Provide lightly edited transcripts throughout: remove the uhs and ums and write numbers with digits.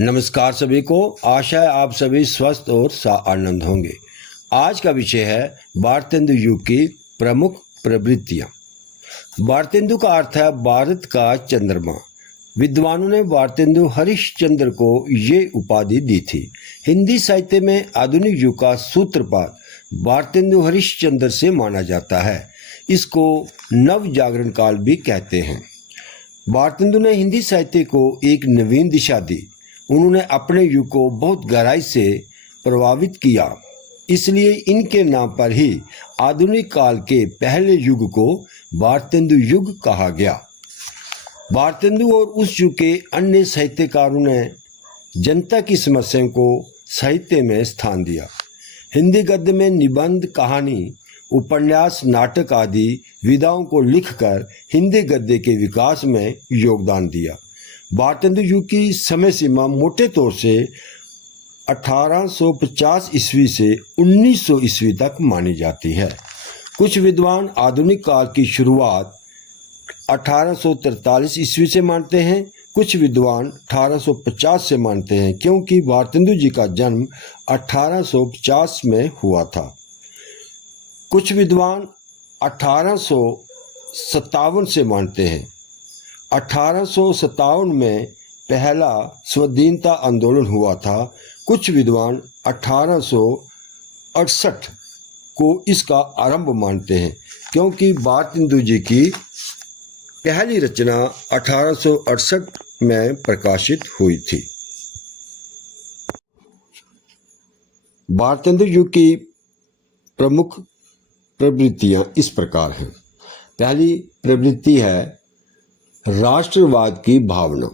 नमस्कार सभी को। आशा है आप सभी स्वस्थ और आनंद होंगे। आज का विषय है भारतेंदु युग की प्रमुख प्रवृत्तियां। भारतेंदु का अर्थ है भारत का चंद्रमा। विद्वानों ने भारतेंदु हरिश्चंद्र को ये उपाधि दी थी। हिंदी साहित्य में आधुनिक युग का सूत्रपात भारतेंदु हरिश्चंद्र से माना जाता है। इसको नव जागरण काल भी कहते हैं। भारतेंदु ने हिंदी साहित्य को एक नवीन दिशा दी। उन्होंने अपने युग को बहुत गहराई से प्रभावित किया, इसलिए इनके नाम पर ही आधुनिक काल के पहले युग को भारतेंदु युग कहा गया। भारतेंदु और उस युग के अन्य साहित्यकारों ने जनता की समस्याओं को साहित्य में स्थान दिया। हिंदी गद्य में निबंध, कहानी, उपन्यास, नाटक आदि विधाओं को लिखकर हिंदी गद्य के विकास में योगदान दिया। भारतेंदु युग की समय सीमा मोटे तौर से 1850 ईस्वी से 1900 ईस्वी तक मानी जाती है। कुछ विद्वान आधुनिक काल की शुरुआत 1843 ईस्वी से मानते हैं, कुछ विद्वान 1850 से मानते हैं, क्योंकि भारतेंदु जी का जन्म 1850 में हुआ था। कुछ विद्वान 1857 से मानते हैं। 1857 में पहला स्वाधीनता आंदोलन हुआ था। कुछ विद्वान 1868 को इसका आरंभ मानते हैं, क्योंकि भारतेंदु जी की पहली रचना 1868 में प्रकाशित हुई थी। भारतेंदु युग की प्रमुख प्रवृत्तियां इस प्रकार हैं। पहली प्रवृत्ति है राष्ट्रवाद की भावना।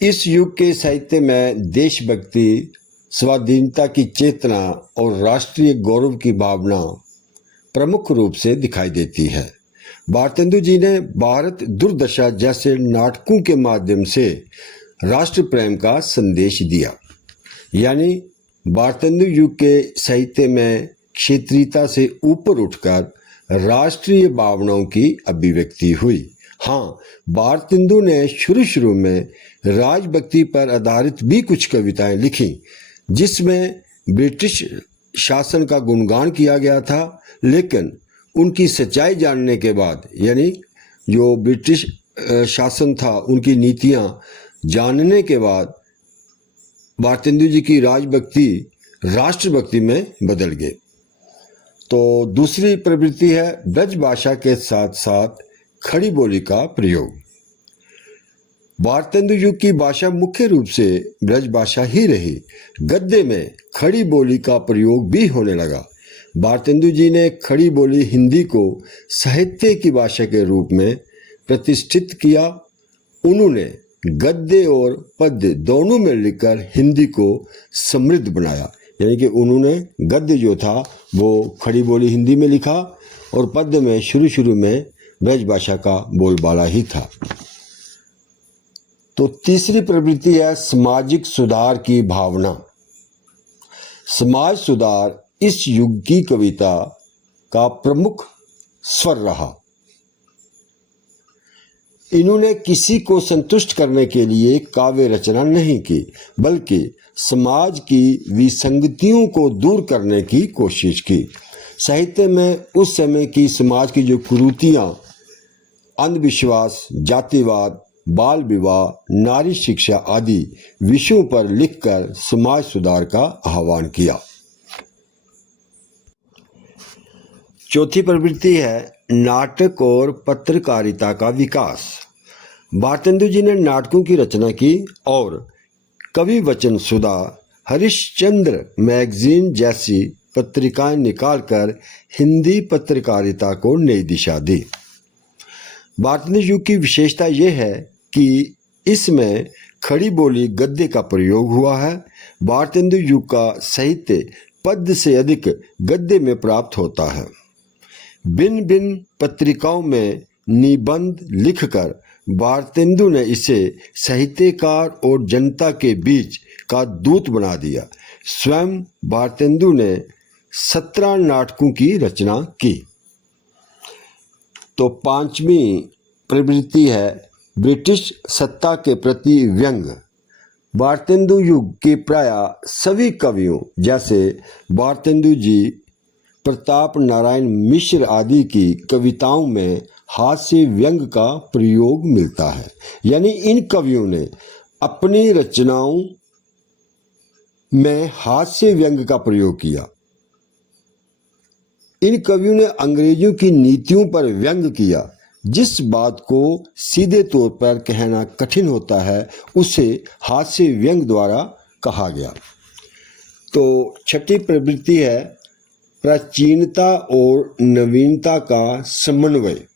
इस युग के साहित्य में देशभक्ति, स्वाधीनता की चेतना और राष्ट्रीय गौरव की भावना प्रमुख रूप से दिखाई देती है। भारतेंदु जी ने भारत दुर्दशा जैसे नाटकों के माध्यम से राष्ट्र प्रेम का संदेश दिया। यानी भारतेंदु युग के साहित्य में क्षेत्रीयता से ऊपर उठकर राष्ट्रीय भावनाओं की अभिव्यक्ति हुई। हाँ, भारतेंदु ने शुरू में राजभक्ति पर आधारित भी कुछ कविताएं लिखी, जिसमें ब्रिटिश शासन का गुणगान किया गया था। लेकिन उनकी सच्चाई जानने के बाद, यानी जो ब्रिटिश शासन था, उनकी नीतियां जानने के बाद भारतेंदु जी की राजभक्ति राष्ट्रभक्ति में बदल गई। तो दूसरी प्रवृत्ति है ब्रज भाषा के साथ साथ खड़ी बोली का प्रयोग। भारतेंदु युग की भाषा मुख्य रूप से ब्रज भाषा ही रही। गद्य में खड़ी बोली का प्रयोग भी होने लगा। भारतेंदु जी ने खड़ी बोली हिंदी को साहित्य की भाषा के रूप में प्रतिष्ठित किया। उन्होंने गद्य और पद्य दोनों में लिखकर हिंदी को समृद्ध बनाया। यानी कि उन्होंने गद्य जो था वो खड़ी बोली हिंदी में लिखा और पद्य में शुरू में ब्रज भाषा का बोलबाला ही था। तो तीसरी प्रवृत्ति है सामाजिक सुधार की भावना। समाज सुधार इस युग की कविता का प्रमुख स्वर रहा। इन्होंने किसी को संतुष्ट करने के लिए काव्य रचना नहीं की, बल्कि समाज की विसंगतियों को दूर करने की कोशिश की। साहित्य में उस समय की समाज की जो कुरीतियां, अंधविश्वास, जातिवाद, बाल विवाह, नारी शिक्षा आदि विषयों पर लिखकर समाज सुधार का आह्वान किया। चौथी प्रवृत्ति है नाटक और पत्रकारिता का विकास। भारतेंदु जी ने नाटकों की रचना की और कवि वचन सुधा, हरिश्चंद्र मैगजीन जैसी पत्रिकाएं निकालकर हिंदी पत्रकारिता को नई दिशा दी। भारतेंदु युग की विशेषता यह है कि इसमें खड़ी बोली गद्य का प्रयोग हुआ है। भारतेंदु युग का साहित्य पद्य से अधिक गद्य में प्राप्त होता है। भिन्न भिन्न पत्रिकाओं में निबंध लिखकर भारतेंदु ने इसे साहित्यकार और जनता के बीच का दूत बना दिया। स्वयं भारतेंदु ने 17 नाटकों की रचना की। तो पांचवी प्रवृत्ति है ब्रिटिश सत्ता के प्रति व्यंग। भारतेंदु युग के प्राय सभी कवियों जैसे भारतेंदु जी, प्रताप नारायण मिश्र आदि की कविताओं में हास्य व्यंग का प्रयोग मिलता है। यानी इन कवियों ने अपनी रचनाओं में हास्य व्यंग का प्रयोग किया। इन कवियों ने अंग्रेजों की नीतियों पर व्यंग किया। जिस बात को सीधे तौर पर कहना कठिन होता है उसे हास्य व्यंग द्वारा कहा गया। तो छठी प्रवृत्ति है प्राचीनता और नवीनता का समन्वय।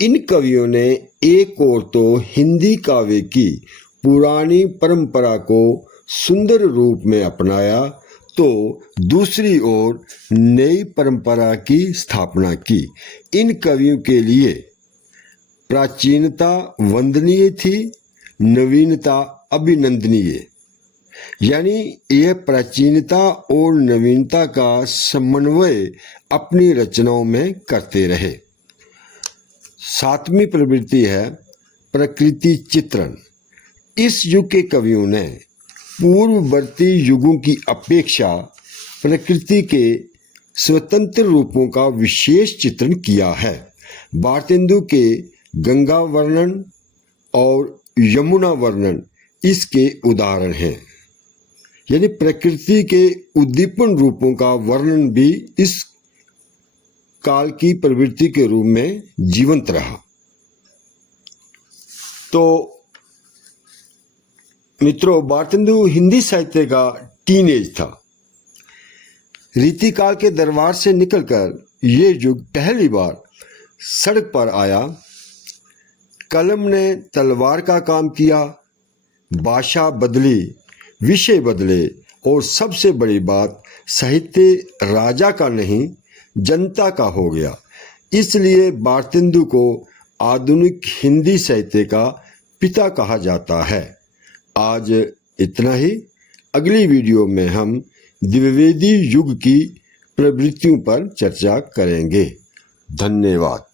इन कवियों ने एक ओर तो हिंदी काव्य की पुरानी परंपरा को सुंदर रूप में अपनाया, तो दूसरी ओर नई परंपरा की स्थापना की। इन कवियों के लिए प्राचीनता वंदनीय थी, नवीनता अभिनंदनीय। यानी यह प्राचीनता और नवीनता का समन्वय अपनी रचनाओं में करते रहे। सातवीं प्रवृत्ति है प्रकृति चित्रण। इस युग के कवियों ने पूर्ववर्ती युगों की अपेक्षा प्रकृति के स्वतंत्र रूपों का विशेष चित्रण किया है। भारतेंदु के गंगा वर्णन और यमुना वर्णन इसके उदाहरण हैं। यानी प्रकृति के उद्दीपन रूपों का वर्णन भी इस काल की प्रवृत्ति के रूप में जीवंत रहा। तो मित्रों, भारतेंदु हिंदी साहित्य का टीनेज था। रीतिकाल के दरबार से निकलकर ये युग पहली बार सड़क पर आया। कलम ने तलवार का काम किया, भाषा बदली, विषय बदले और सबसे बड़ी बात साहित्य राजा का नहीं जनता का हो गया। इसलिए भारतेंदु को आधुनिक हिंदी साहित्य का पिता कहा जाता है। आज इतना ही। अगली वीडियो में हम द्विवेदी युग की प्रवृत्तियों पर चर्चा करेंगे। धन्यवाद।